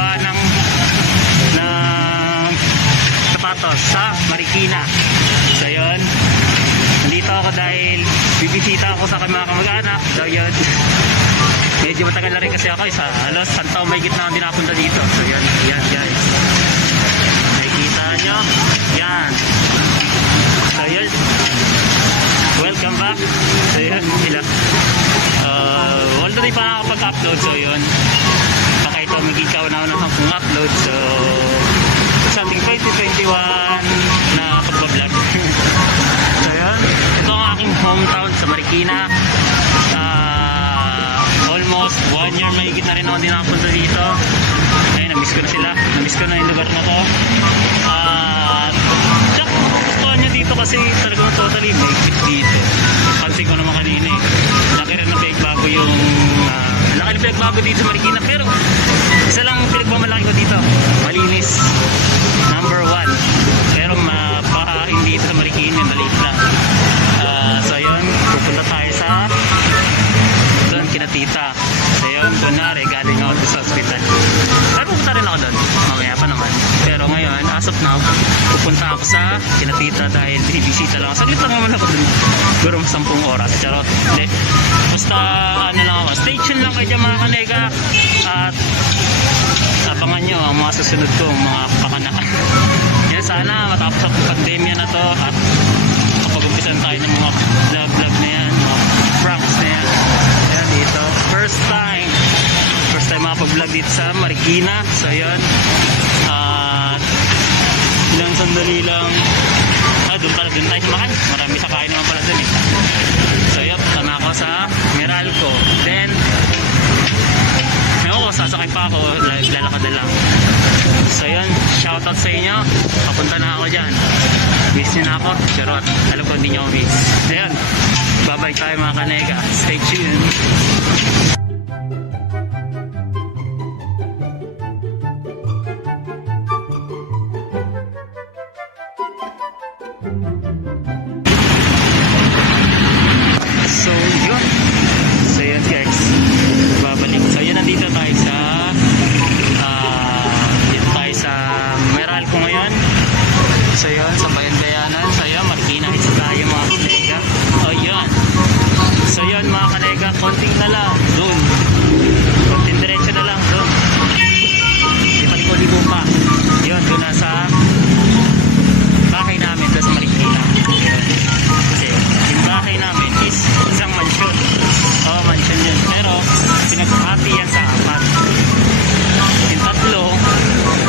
gagawa ng sapatos sa Marikina. So yun, nandito ako dahil bibisita ako sa mga kamag-anak. So yun, medyo matagal na rin kasi ako, halos santaw may gitna akong dinapunta dito. So yan, yan guys, nakikita nyo yan. So yun, welcome back. So yun sila, although di pa nakakapag-upload. So yun, baka ito magiging na akong upload. So something 2021 na pagbablog. So yun, ito ang aking hometown sa Marikina. Almost 1 year mahigit na rin ako din nakapunta dito. Ayun, namiss ko na sila, namiss ko na yung lugar na to. Tsak, gustuhan nyo dito kasi talagang totally mahigit dito. Pansin ko naman kanina eh, laki rin na pinagbago yung laki na pinagbago dito sa Marikina. Pero isa lang pinagmamalaki ko dito, malinis, number 1. Pero mapahain dito sa Marikina, maliit na. So yun, pupunta tayo sa doon kina tita. So yun, kunwari galing ako sa hospital. Pero pupunta rin ako doon, mamaya pa naman. Pero ngayon, as of now, pupunta ako sa kina tita dahil bibisita lang. Saglit lang naman ako doon, siguro 10 oras. Charot, hindi. Basta ano lang ako, stay tuned lang kayo dyan mga kanega. At abangan nyo ang mga susunod kong mga pakanakan. Yan, sana matapos ang pandemya na to at kapag-umpisan tayo ng mga vlog na yan, mga pranks na yan. Ayan dito, first time makapag-vlog dito sa Marikina. So yun, ilang sandali lang, doon tayo kumakan, marami sa kain naman pala doon eh. So yun, tama ako sa Meralco. Then sasakay pa ako, lalakad na lang. So yun, shoutout sa inyo, papunta na ako dyan. Miss nyo na ako, charot, alam ko hindi nyo ako miss. Ayan, babay tayo mga kanega, stay tuned. So yun guys, babalik. So yun, nandito tayo sa Meralco ngayon. So yun, sa Bayan-Bayanan. So yun, Marikina Heights tayo mga kanega. Oh yun, so yun mga kanega, konting na lang doon, konting diretso na lang doon, di paliko-liko pa. Yun, doon na sa bahay namin doon sa Marikina. Kasi yung bahay namin is isang mansyon. Mansyon yun, pero pinaghati yan sa 4. Yung 3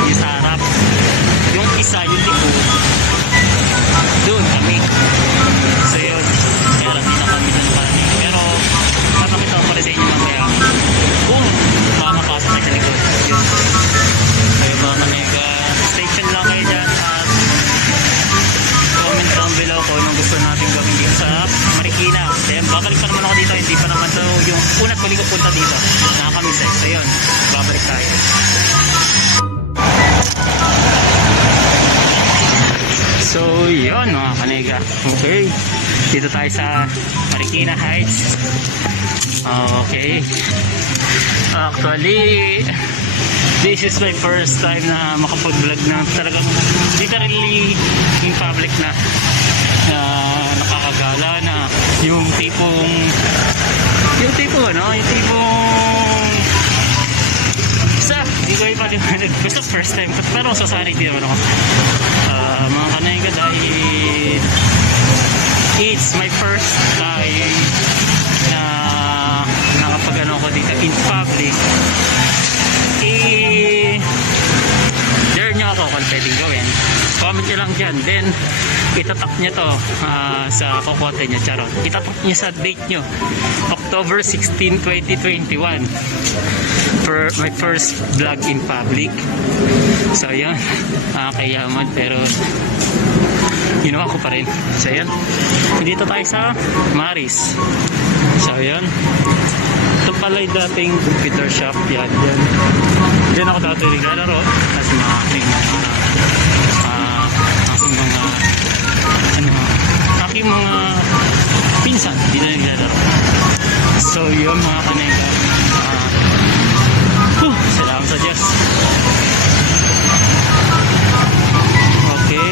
yung sa harap, yung isa yung likod, doon kami. So yun, kaya hindi na kami doon kami. Pero papakita ko pala sa inyo mamaya kung makakapasok na sa likod. Yun, so yun mga kanega, stay tuned lang kayo dyan at comment down below kung anong gusto natin gawin dito sa Marikina. Then babalik pa naman ako dito, hindi pa naman to yung unat balik ko punta dito, nakakamiss eh. So yun, babalik tayo. So yun mga kanega, okay, dito tayo sa Marikina Heights. Okay, actually this is my first time na makapag-vlog na talagang literally in public na nakakagala na yung tipong hindi ko ipaliwanag, basta first time pero sasanay din naman ako mga kanega dahil it's my first time na nakapag-ano ko dito in public. Dare nyo ako kung pwedeng gawin, comment nyo lang dyan. Then itatak nyo to sa kokote nyo, charot, itatak nyo sa date nyo, October 16, 2021 for my first vlog in public. So yun, kayaman pero ginawa ko pa rin. So yun, dito tayo sa Maris. So yun, ito pala yung dating computer shop. Yan. Diyan ako dati naglalaro kasi mga aking mga pinsan di na naglalaro. So yun mga kanega, salamat Salamat sa Diyos. Okay.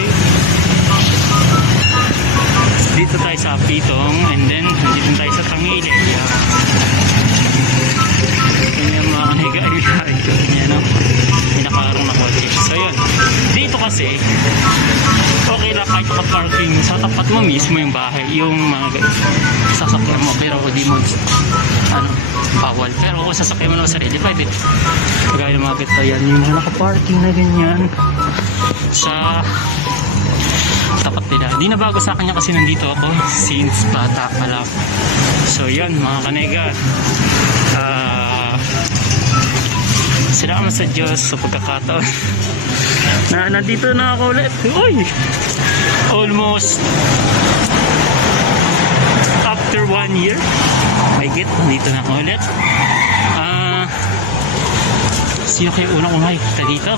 Dito tayo sa Pitong and then dito tayo sa Tangili. Ganyan mga kaniga. Ganyan, no? Pinakaroon na kotse. So yun. Dito kasi okay lang kahit ka-parking sa tapat mo mismo yung bahay, yung mga sasakyan mo, pero di mo bawal. Pero kung sasakyan mo naman sarili, pwede. Kagaya ng mga gito yan, yung mga naka-parking na ganyan sa tapat nila. Di na bago sa akin yan kasi nandito ako since bata pa lang. So yun mga kanega, salamat sa Diyos sa pagkakataon na nandito na ako ulit. Uy! Almost after 1 year mahigit, nandito na ako ulit. Sino kayo unang makikita dito?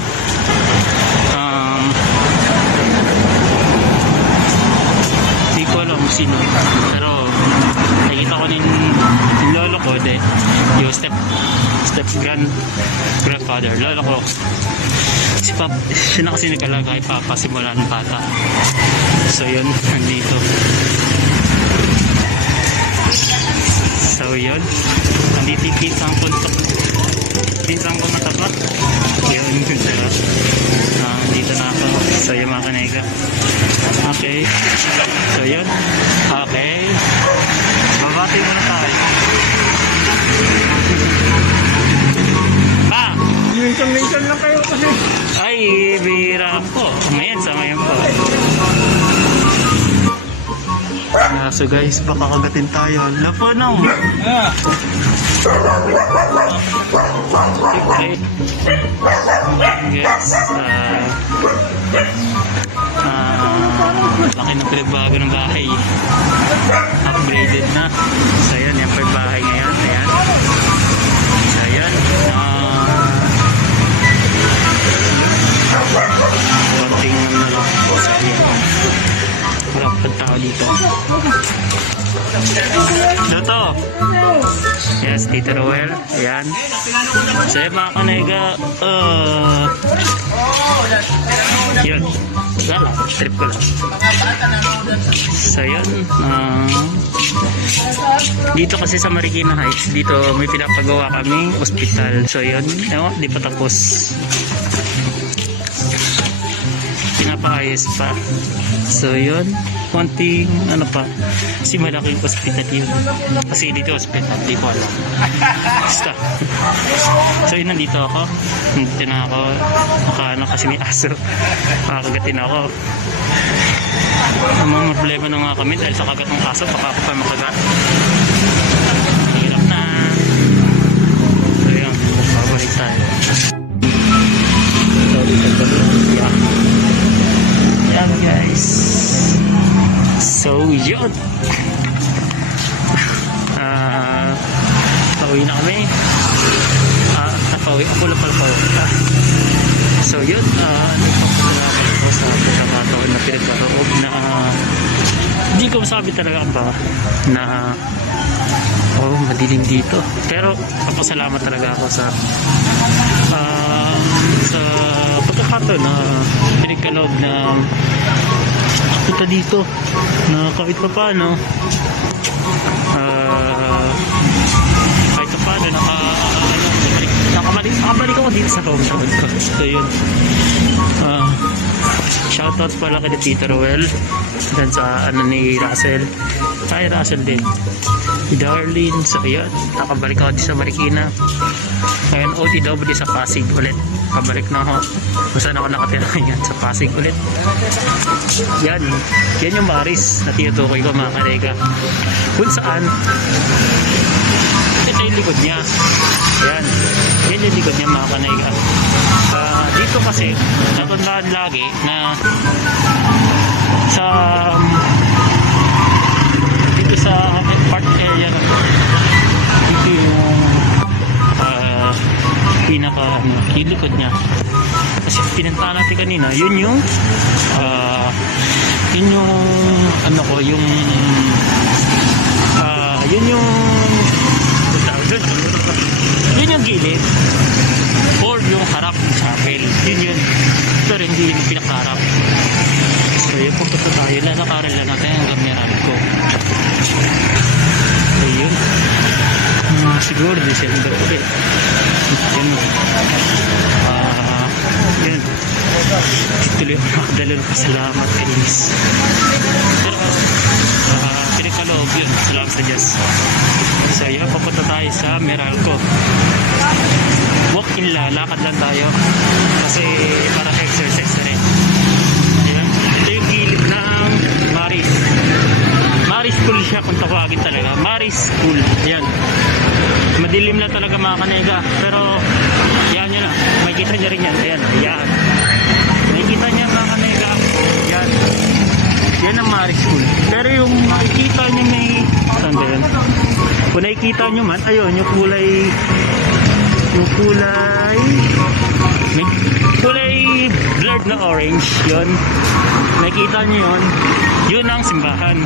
Hindi ko alam sino, pero nakikita ko din yung lolo ko, yung step grandfather, lolo ko. Si Papa, siya na kasi nagkalaga kay Papa simula ng bata. So yun, nandito. So yun, nandito yung pinsang ko matapat. Yun, dito na ako. So yun mga kanega. Okay. So yun. Okay. Babati mo na tayo. Pa! Minsan lang kayo kasi. Ay, bihira po. Ngayon po. So guys, baka kagatin tayo. Lapo nang. Okay. Yes. Laki ng pinagbago ng bahay. Upgraded na. So yan, yan pa yung bahay ngayon. Ayan. So yan. Konting na lang. So yan. Wala pa tao dito. Dito. Yes, Tito Roel. Ayan. So yan mga kanega. Yun. Wala. Trip ko lang. So yun. Dito kasi sa Marikina Heights, dito may pinapagawa kaming ospital. So yun. Ewan, di pa tapos. Pinapaayos pa. So yun, konting ano pa, kasi malaking hospital yun. Kasi dito hospital, di ko alam. Basta. So yun, nandito ako. Nandito na ako. Nakaano kasi may aso. Makakagatin ako. Ang mga problema na nga kami dahil sa kagat ng aso, baka ako pa makagat. Hirap na. So yun, babalik tayo. Yan guys. So yun. Pauwi na kami. Pauwi ako lang pala pauwi. So yun. Nagpapasalamat ako sa pagkakataon na pinagkaroon na hindi ko masabi talaga ba na madilim dito. Pero papasalamat talaga ako sa pagkakataon na pinagkaloob na punta dito na kahit pa paano kahit pa paano nakabalik ako dito sa hometown ko. So yun, shoutout pala kay Tito Roel dan sa ano ni Russell. Ay, Russell din, Darlene. So yun, nakabalik ako dito sa Marikina. Ngayon OTW sa Pasig ulit. Pabalik na ako kung saan ako nakatira yan, sa Pasig ulit. Yan yung baris na tinutukoy ko mga kanega, kung saan ito yung likod niya. Yan yung likod niya mga kanega. Dito kasi natandaan lagi na sa dito sa park area na to, dito yung pinaka yung likod niya. Kasi pinuntahan natin kanina, yun yung ano ko, yung yun yung gilid or yung harap ng chapel. Yun. Pero hindi yung pinakaharap. So yun, pupunta tayo. Lalakaran lang natin hanggang Meralco. So yun. Siguro December ulit. Yun. Yun. Tuloy ako nakadalo ng pasalamat kay Liz. Pero pinakaloob yun. Salamat sa Diyos. So yun, papunta tayo sa Meralco. Walk-in lang, lakad lang tayo. Kasi para exercise na rin. Ayan. Ito yung gilid ng Maris. Maris School siya kung tawagin talaga. Maris School. Ayan. Madilim na talaga mga kanega. Pero yan yun lang. Makikita nyo rin yan. Ayan. Ayan. Makikita nyo mga kanega. Yan. Yan ang Maris School. Pero yung makikita nyo may... Saan ba yan? Kung nakikita nyo man, ayun, yung kulay may kulay blurred na orange, yun. Nakikita nyo yun ang simbahan.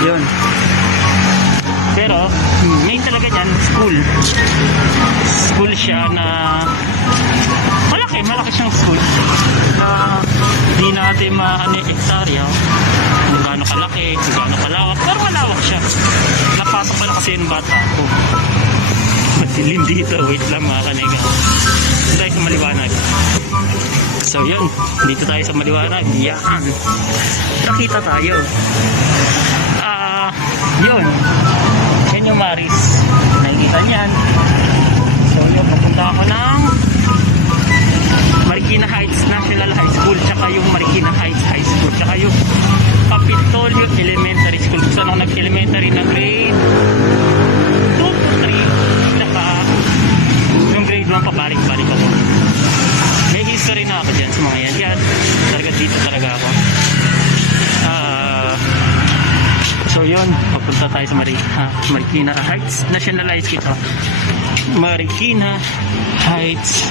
Yun. Pero, may talaga dyan, school siya na malaki siyang school na hindi natin hektarya kung gaano kalaki, kung gaano kalawak, pero malawak siya. Napasok pa na kasi yung bata ko. Matilim dito, wait lang mga kanega. Dito tayo sa maliwanag. So yun, dito tayo sa maliwanag. Yan. Nakita tayo. Yun. Yan yung Maris. Nakikita niyan. So yun, papunta ako ng Marikina Heights National High School, tsaka yung Marikina Heights High School, tsaka yung Kapitolyo Elementary School. Kung saan ako nag-elementary na grade 2, 3, tsaka yung grade 1 pabalik-balik ako. May history na ako dyan sa mga yan. Yan, talaga dito talaga ako. So yun, papunta tayo sa Marikina Heights National High School. Marikina Heights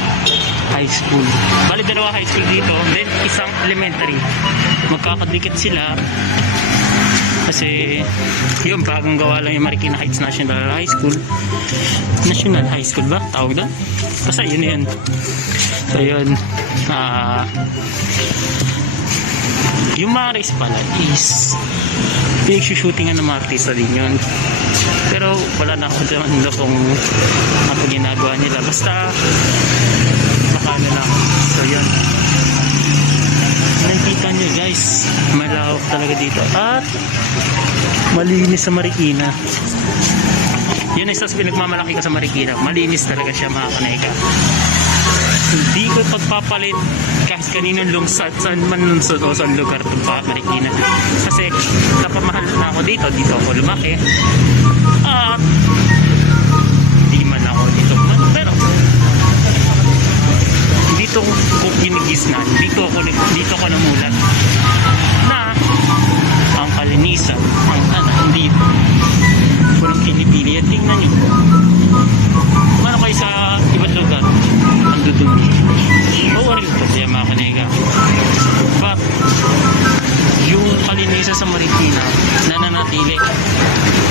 High School. Bali dalawa high school dito, then isang elementary. Magkakadikit sila kasi yun, bagong gawa lang yung Marikina Heights National High School. National High School ba? Tawag doon? Basta yun. So yun, yung Maris pala is pinag-shootingan ng mga artista din yun. Pero wala na ako dyan kung ano ginagawa nila. Basta makano lang. So yun, nakikita nyo guys, malawak talaga dito at malinis sa Marikina. Yun isa sa pinagmamalaki ko sa Marikina, malinis talaga siya mga kaneka. Hindi ko pagpapalit kahit kaninong lungsad, saan man lungsod o saan lugar itong Marikina. Kasi napamahal na ako dito ako lumaki. At hindi man ako dito pero dito ko ginigisnan, dito ko namulat na ang kalinisan, hindi walang pinipili. At tingnan nyo, ano kayo sa ibang lugar, ang dudumi. Oo rin po siya mga kanega. But yung kalinisan sa Marikina nananatili.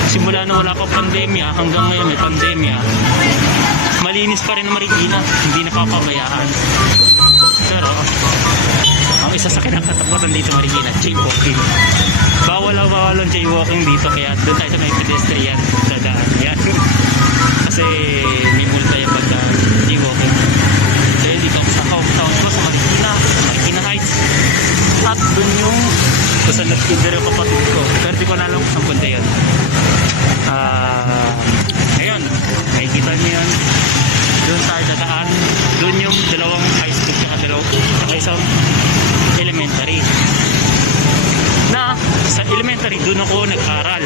Simula na wala pa pandemya hanggang ngayon may pandemya, malinis pa rin ang Marikina, hindi napapabayaan. Pero ang isa sa kinakatakutan dito Marikina, jaywalking. Bawal ang jaywalking dito, kaya doon tayo sa may pedestrian dadaan. Yan. Kasi may multa yung pag jaywalking. Kaya dito ako sa hometown ko sa Marikina Heights. At doon yung kung saan nag-kinder yung kapatid ko. Pero di ko na alam kung saan punta yun. Ayun, makikita niyo yan. Doon tayo dadaan. Doon yung dalawang high school tsaka isang elementary. Na sa elementary, doon ako nag-aral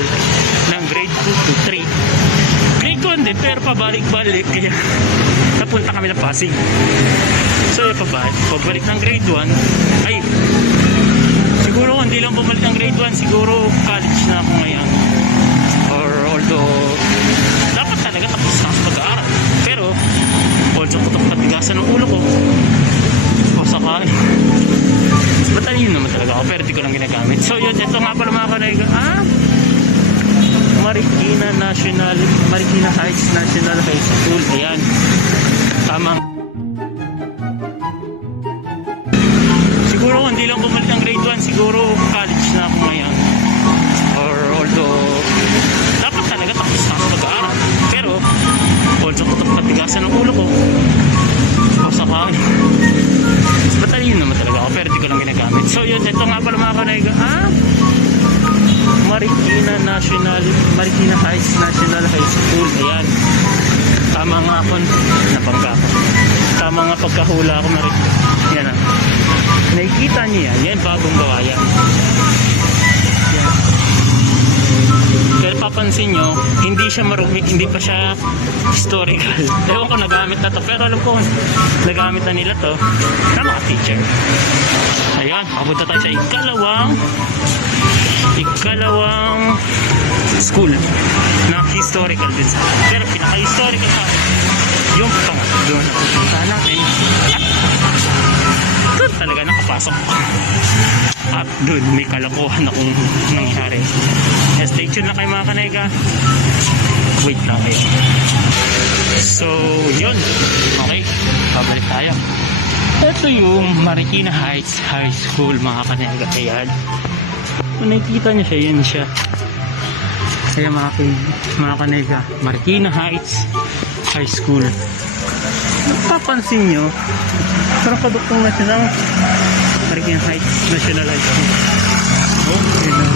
ng grade 2 to 3. Grade 1 din, pero pabalik-balik. Kaya napunta kami ng Pasig. So yung pabalik ng grade 1, ay siguro hindi lang bumalik ng grade 1, siguro college na ako ngayon. Or although dapat talaga tapos na sa pag-aaral, pero also putok patigasan ng ulo ko o sakali. Batalyon naman talaga ako, pero di ko lang ginagamit. So yun, ito nga pala mga kanega, Marikina Heights National High School. Ayan, tamang hindi lang bumalik ng grade 1, siguro college na ako ngayon. Or although, dapat talaga tapos na ako mag-aaral. Pero, also patigasan ng ulo ko. O sakay. Batalyon naman talaga ako, pero di ko lang ginagamit. So yun, ito nga pala mga kanayga. Marikina Heights National High School. Ayan. Tama nga ako, napangga ko. Tama nga pagkahula ako, yan ah. Nakikita niyo yan, yan bagong gawa yan. Yan. Pero papansin nyo, hindi siya marumit, hindi pa siya historical. Ewan ko nagamit na to, pero alam ko nagamit na nila to na mga teacher. Ayan, papunta tayo sa ikalawang school na historical din sa akin. Pero pinaka-historical sa yung pangatlo na pupunta natin. At doon talaga nakapasok. At doon may kalokohan akong nangyari. Stay tuned na kayo mga kanayga. Wait lang kayo. So, yun. Okay, babalik tayo. Ito yung Marikina Heights High School mga kanayga. Ayan. Kung nakikita niyo siya, yun siya. Kaya mga kanayga, Marikina Heights High School. Papansin nyo, parang kaduktong na siya ng Marikina Heights National High School. Okay na.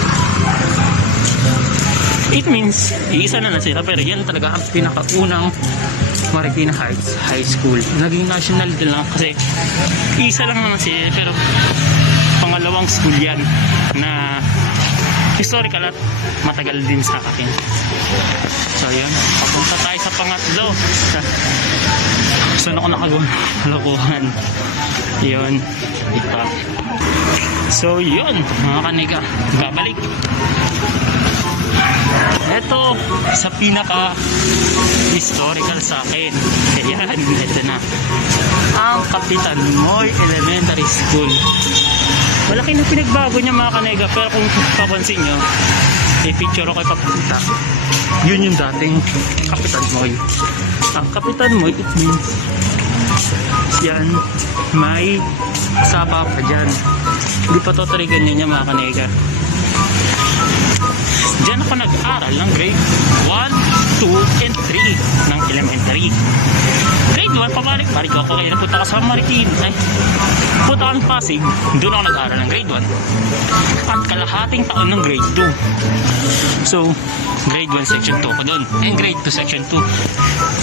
It means, iisa na sila, pero yan talaga ang pinakaunang Marikina Heights High School. Naging national din lang kasi isa lang naman sila, pero pangalawang school yan na historical at matagal din sa akin. So yun, papunta tayo sa pangatlo. Saan ako nakagulukuhan? Yun, ito. So yun, mga kaniga, babalik. Ito, sa pinaka historical sa akin. Ayan, ito na. Ang Kapitan Moy Elementary School. Malaki na pinagbago niya mga kanayga, pero kung papansin nyo, may picture ako ipapunta. Yun yung dating Kapitan Moy. Ang Kapitan Moy, it means yan, may sapa pa dyan. Hindi pa totally ganyan niya mga kanayga. Diyan ako nag-aral ng grade 1, 2, and 3 ng elementary. Grade 1, pabalik-balik ako kaya napunta ka sa Marikina. Ay, punta kang Pasig, doon ako nag-aral ng grade 1. At kalahating taon ng grade 2. So, grade 1 section 2 ako doon. And grade 2 section 2.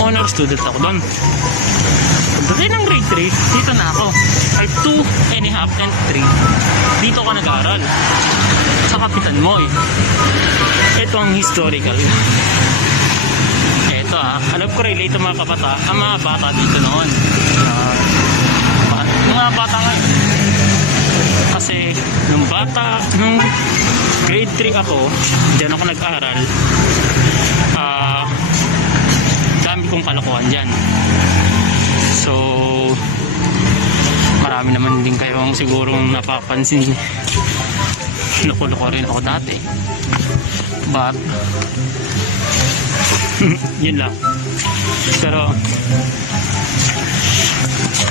Honor student ako doon. Pagdating ng grade 3, dito na ako. Ay 2 and a half and 3. Dito ako nag-aral. Sa Kapitan Moy. Ito ang historical. Ito alam ko relate ang mga kabata, ang mga bata dito noon. Mga bata nga. Kasi nung grade 3 ako, diyan ako nag-aral. Dami kong kalokohan dyan. So, marami naman din kayong sigurong napapansin. Loko-loko rin ako dati. But yun lang. Pero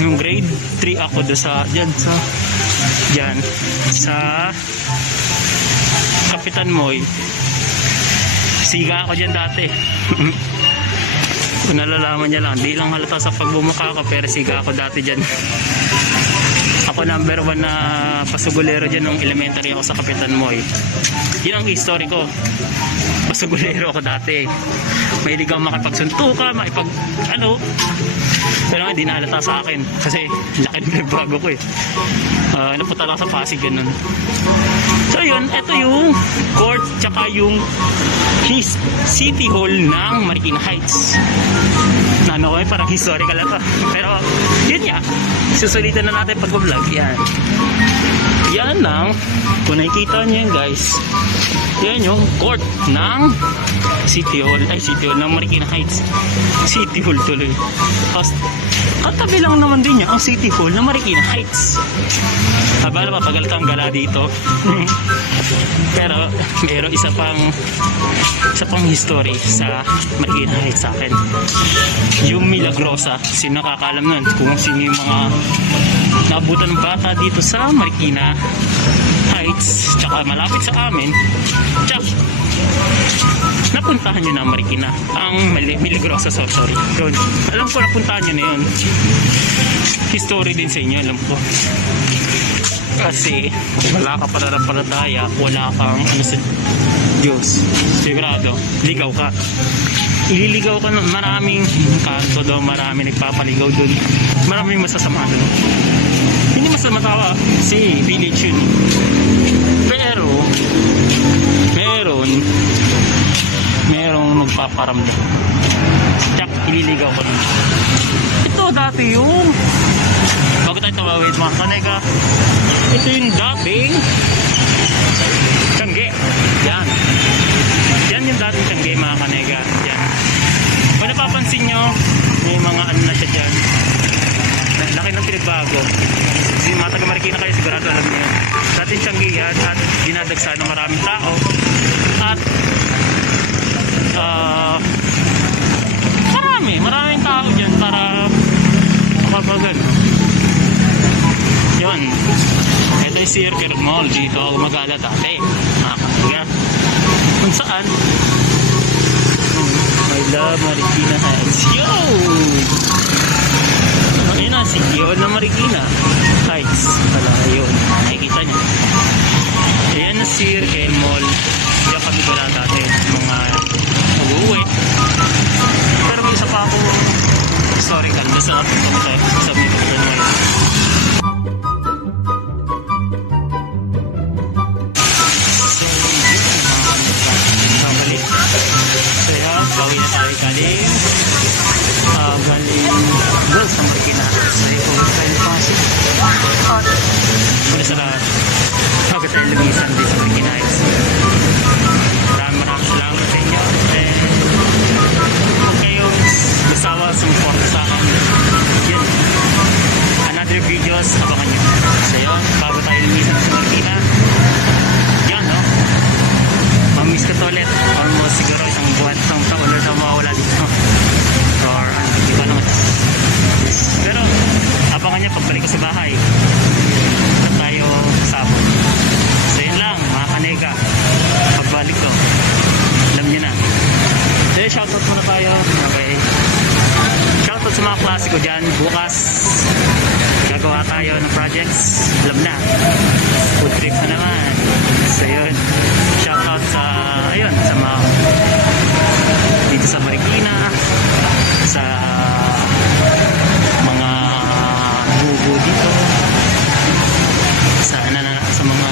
yung grade 3 ako doon sa Kapitan Moy, siga ako dyan dati. Kung nalalaman niya lang, di lang halata sa pagbumukha ko, pero siga ako dati dyan. Ako number 1 na pasugulero dyan nung elementary ako sa Kapitan Moy. Yun ang history ko. Pasugulero ako dati. Mahilig ako makipagsuntuka, pero nga di nahalata sa akin kasi laki ng nagbago ko eh. Napunta lang sa Pasig ganun. So yun, ito yung court tsaka yung City Hall ng Marikina Heights. Ano ko eh, parang historical na to. Pero yun nga, susulitan na natin pag-vlog. Yan lang, kung nakikita nyo yan guys, yan yung court ng City Hall ng Marikina Heights. City Hall tuloy. Katabi lang naman din niya ang City Hall ng Marikina Heights. Abala papagal kang gala dito. Pero meron isa pang history sa Marikina Heights sa akin. Yung Milagrosa, sino nakakaalam nun kung sino yung mga naabutan ng bata dito sa Marikina Heights, tsaka malapit sa amin, tsak, napuntahan nyo na ang Marikina, ang Milagrosa, sorry. Yun. Alam ko napuntahan nyo na yun. History din sa inyo, alam ko. Kasi wala ka pananampalataya, wala kang ano sa Diyos. Sigurado, ligaw ka. Ililigaw ka ng maraming kanto doon, maraming nagpapaligaw doon, maraming masasama doon. Hindi masama tawa si village yun. Pero merong magpaparamdam. Tsak, ililigaw ko doon. Ito dati yung bago tayo tawawid mga kanega, ito yung dating Tiangge. Yan yung dating Tiangge mga kanega. Yan. Kung napapansin nyo, may mga ano na siya dyan, laki ng pinagbago. Yung mga taga Marikina kayo sigurado alam nyo yun. Dating Tiangge yan at dinadagsa ng maraming tao at maraming tao dyan para makapagan. Yun. Ito yung Circle Mall. Dito ako mag-ala dati. Nakakatiga. Kung saan? I love Marikina Heights. Yo! Ayun na, CEO na Marikina Heights. Talaga yun. Nakikita niyo. Ayan na Circle Mall. Diyan kami gala dati. Mga mag-uwi. Pero may isa pa ako historical. Nasa lapit ko sa mga ngayon. Bawi na tayo galing doon sa Marikina sa Hotel Pasig at muli sa lahat bago tayo lumisan din sa Marikina Heights. Maraming salamat sa inyo and huwag kayong masawa support sa akin. Yun, another videos abangan nyo. So yun, bago tayo lumisan sa Marikina, yun no, mamiss ko to ulit. Almost siguro isang buwan, isang taon na mawawala dito. Or hindi pa naman. Pero abangan niya pagbalik ko sa bahay. At tayo sabon. So yun lang mga kanega. Pagbalik ko, alam niyo na. So shoutout muna tayo. Okay. Shoutout sa mga klase ko dyan. Bukas gagawa tayo ng projects. Alam na. Food trip na naman. So yun. Shoutout sa ayun, sa mga dito sa Marikina, sa mga bubo dito, sa mga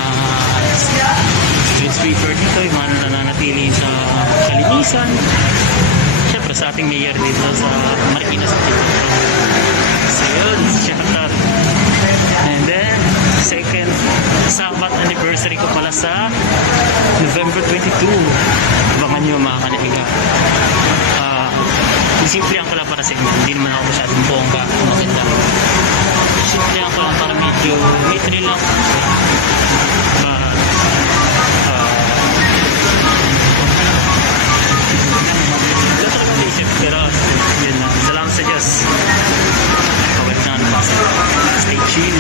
street sweeper dito, yung mga nananatili sa kalinisan. Siyempre sa ating mayor dito sa Marikina City. So yun, shoutout. And then second Sabat anniversary ko pala sa November 22. Abangan nyo mga kanaiga. Simple ko lang para sa inyo. Hindi naman ako masyadong bongga. Maganda. Simple ko lang para medyo may thrill lang. Wala talaga naisip. Pero yun na. Salamat sa Diyos. Kawit na naman. Stay chill.